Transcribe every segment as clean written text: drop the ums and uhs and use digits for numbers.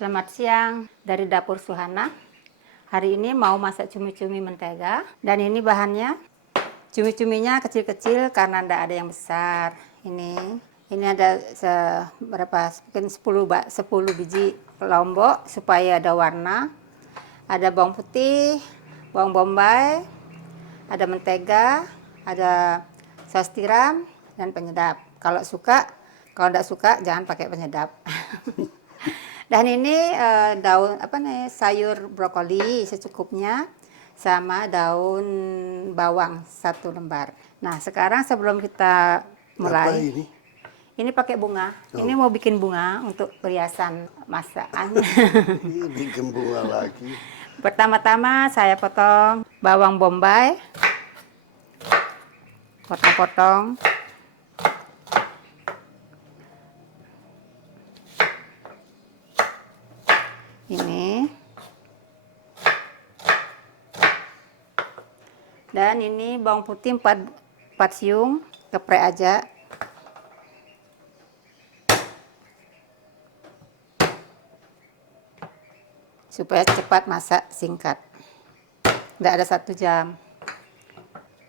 Selamat siang dari Dapur Suhanah. Hari ini mau masak cumi-cumi mentega. Dan ini bahannya, cumi-cuminya kecil-kecil karena tidak ada yang besar. Ini ada berapa? Mungkin 10 biji lombok supaya ada warna. Ada bawang putih, bawang bombay, ada mentega, ada saus tiram dan penyedap. Kalau tidak suka jangan pakai penyedap. Dan ini sayur brokoli secukupnya sama daun bawang 1 lembar. Nah, sekarang sebelum kita mulai, apa ini pakai bunga. Ini mau bikin bunga untuk perhiasan masakan. Ini bikin bunga lagi. Pertama-tama saya potong bawang bombay. Potong-potong. Ini. Dan ini bawang putih 4 siung, geprek aja. Supaya cepat masak, singkat. Tidak ada 1 jam.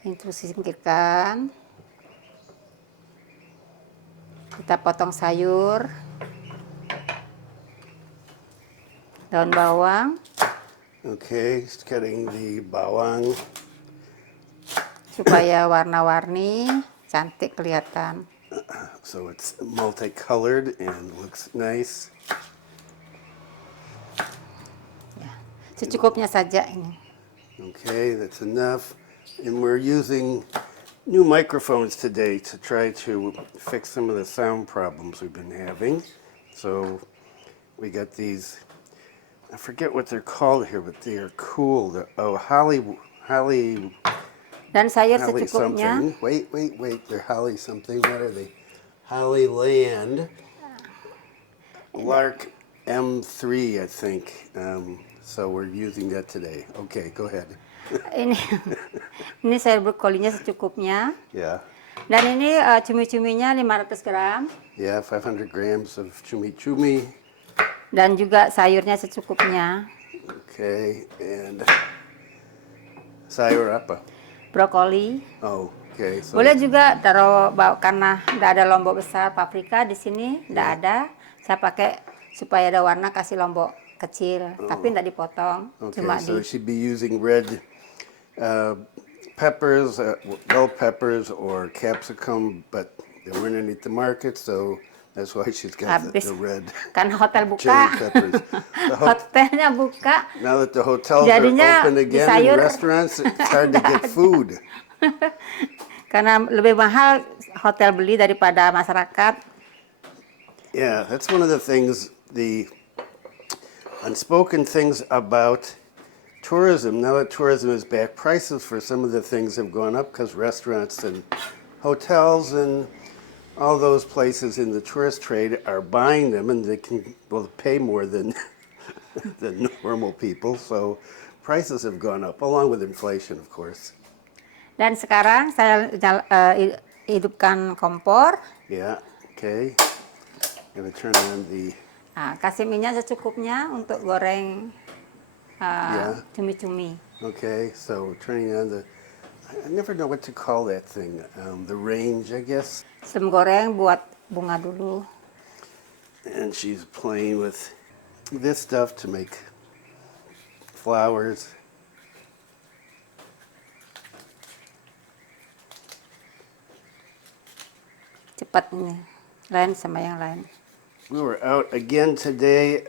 Ini terus disingkirkan. Kita potong sayur. Daun bawang. Okay, just cutting the bawang. Supaya warna-warni, cantik kelihatan. So it's multicolored and looks nice. Ya, secukupnya saja ini. Okay, that's enough. And we're using new microphones today to try to fix some of the sound problems we've been having. So we got these, I forget what they're called here, but they are cool. Holly Dan sayur Holly secukupnya. something. Wait. They're Holly something. What are they? Holly Land. Lark M3, I think. So we're using that today. Okay, go ahead. Ini sayur brokolinya secukupnya. Yeah. Dan ini cumi-cuminya 500 gram. Yeah, 500 grams of cumi-cumi. Dan juga sayurnya secukupnya. Okay, and sayur apa? Brokoli. Oh, okay. So Boleh juga taruh karena tidak ada lombok besar, paprika di sini tidak ada. Saya pakai supaya ada warna, kasih lombok kecil, tapi tidak dipotong. okay, Cuma so she'd be using red peppers, bell peppers, or capsicum, but they weren't any at the market, so that's why she's got the red kan hotel buka. chili peppers. Hotelnya buka. Now that the hotels Jadinya are open again and restaurants, it's hard to get food. Karena lebih mahal hotel beli daripada masyarakat. Yeah, that's one of the things, the unspoken things about tourism. Now that tourism is back, prices for some of the things have gone up because restaurants and hotels and all those places in the tourist trade are buying them, and they can pay more than than normal people. So prices have gone up along with inflation, of course. Dan sekarang saya hidupkan kompor. Yeah. Okay. Gonna turn on the. Nah, kasih minyak secukupnya untuk goreng cumi-cumi. Okay, so turning on the. I never know what to call that thing. The range, I guess. Sebelum goreng buat bunga dulu. And she's playing with this stuff to make flowers. Cepat ini, lain sama yang lain. We were out again today,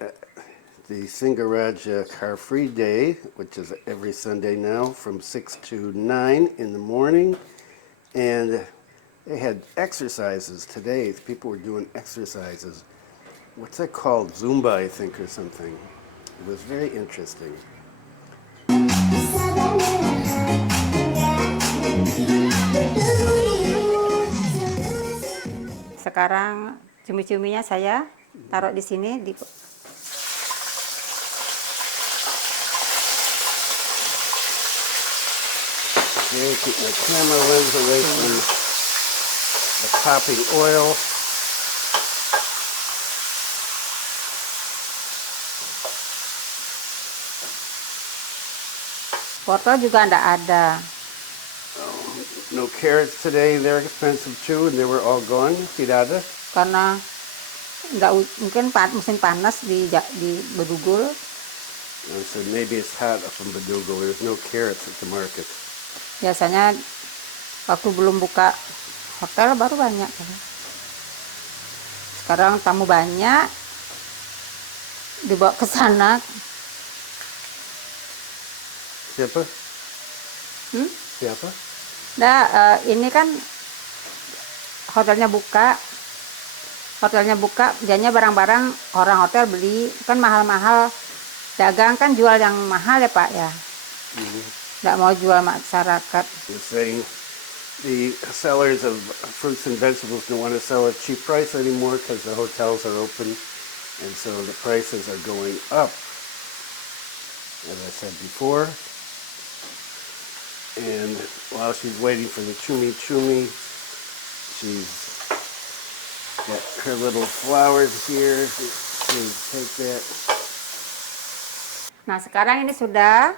the Singaraj Car-Free Day, which is every Sunday now from 6 to 9 in the morning. And they had exercises today. People were doing exercises. What's that called? Zumba, I think, or something. It was very interesting. Sekarang cumi-cuminya saya taruh di sini. Okay, keep my camera lens away from the popping oil. Wortel juga ndak ada. No carrots today. They're expensive too, and they were all gone. Tidak ada. Karena mungkin musim panas di Bedugul. So maybe it's hot up in Badugul. There's no carrots at the market. Biasanya waktu belum buka hotel baru banyak. Sekarang tamu banyak, dibawa ke sana. Siapa? Siapa? Ini kan hotelnya buka, jadinya barang-barang orang hotel beli, kan mahal-mahal. Dagang kan jual yang mahal ya Pak ya. Nggak mau jual masyarakat. You're saying the sellers of fruits and vegetables don't want to sell at cheap price anymore because the hotels are open, and so the prices are going up, as I said before. And while she's waiting for the Cumi-Cumi, she's got her little flowers here. Please take that. Nah sekarang ini sudah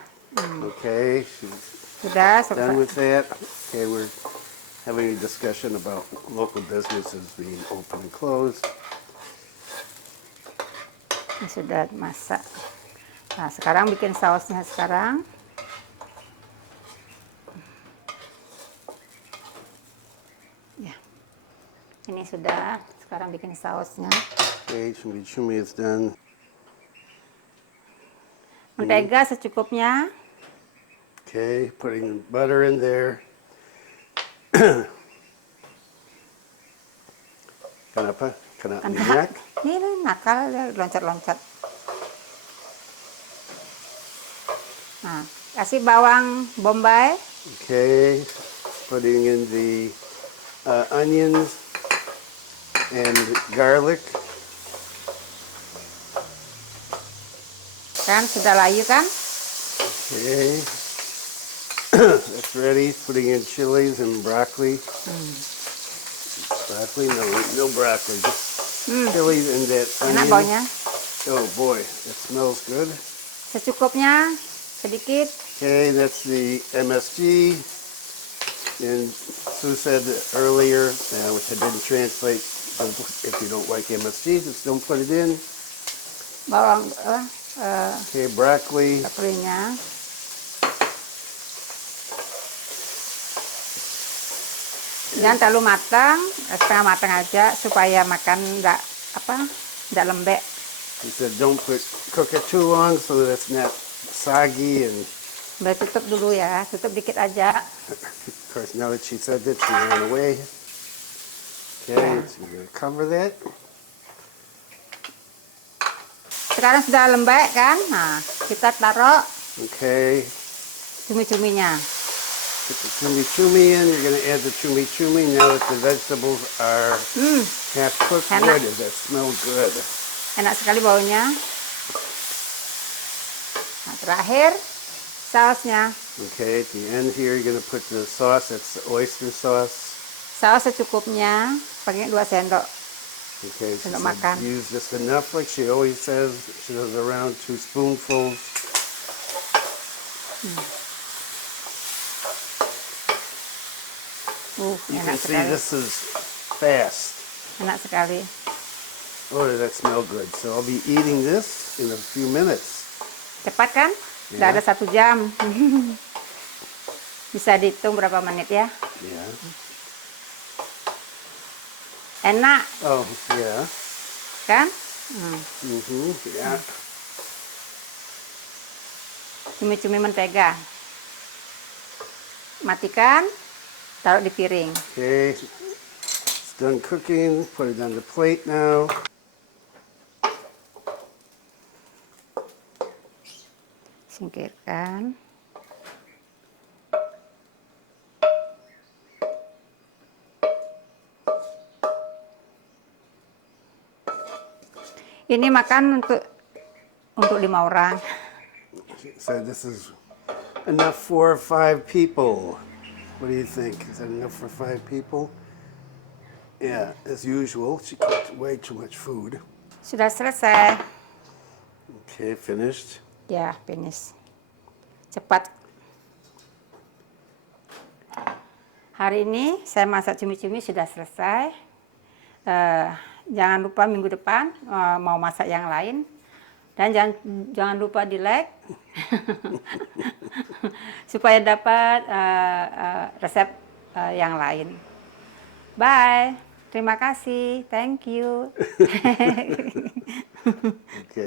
Okay, she's done done with that. Okay, we're having a discussion about local businesses being open and closed. Ini sudah masak. Nah sekarang bikin sausnya sekarang. Ya, ini sudah. Sekarang bikin sausnya. Okay, Cumi-Cumi is done. Mentega secukupnya. Okay, putting butter in there. Kenapa? Kena minyak? Ini nakal ya, loncat-loncat. Nah, kasih bawang bombay. Okay, putting in the onions and garlic. Kan sudah layu kan? Okay, that's ready. Putting in chilies and broccoli. Broccoli? No broccoli. Just chilies and that Enak onion. baunya. Oh boy, it smells good. Secukupnya, sedikit. Okay, that's the MSG. And Sue said earlier, which I didn't translate, if you don't like MSG, just don't put it in. Bawang Okay, broccoli. brokolinya. Jangan terlalu matang, setengah matang aja supaya makan nggak lembek. He said don't cook it too long so that it's not soggy. And Boleh tutup dulu ya, tutup dikit aja. of course, now that she said that, she ran away. Okay, so we're gonna cover that. Sekarang sudah lembek kan? Nah, kita taruh Okay, cumi-cuminya. put the Cumi-Cumi in. You're gonna add the Cumi-Cumi now that the vegetables are half cooked. Boy, Enak. does that smell good. Enak sekali baunya. Nah, terakhir sausnya. Okay, at the end here, you're gonna put the sauce. That's the oyster sauce. Saus secukupnya, pakai 2 sendok. Okay, she Sendok said makan. use just enough, like she always says. She does around 2 spoonfuls. You Enak can see sekali. this is fast. Enak sekali. Oh, does that smell good? So I'll be eating this in a few minutes. Cepat kan? Udah Ya. ada 1 jam. Bisa dihitung berapa menit ya. Yeah. Enak Oh, yeah. kan? Yeah. Cumi-cumi mentega. Matikan, taruh di piring. Okay. It's done cooking. Put it on the plate now. Singkirkan. Ini makan untuk 5 orang. She said this is enough for 5 people. What do you think? Is that enough for 5 people? Yeah, as usual, she cooked way too much food. Sudah selesai. Okay, finished. Ya, finish. Cepat. Hari ini saya masak cumi-cumi sudah selesai. Jangan lupa minggu depan mau masak yang lain. Dan jangan lupa di like supaya dapat resep yang lain. Bye. Terima kasih. Thank you. Okay.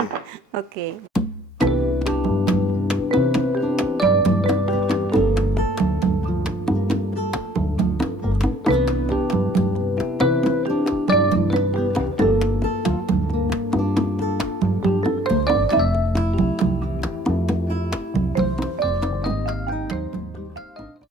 Oke.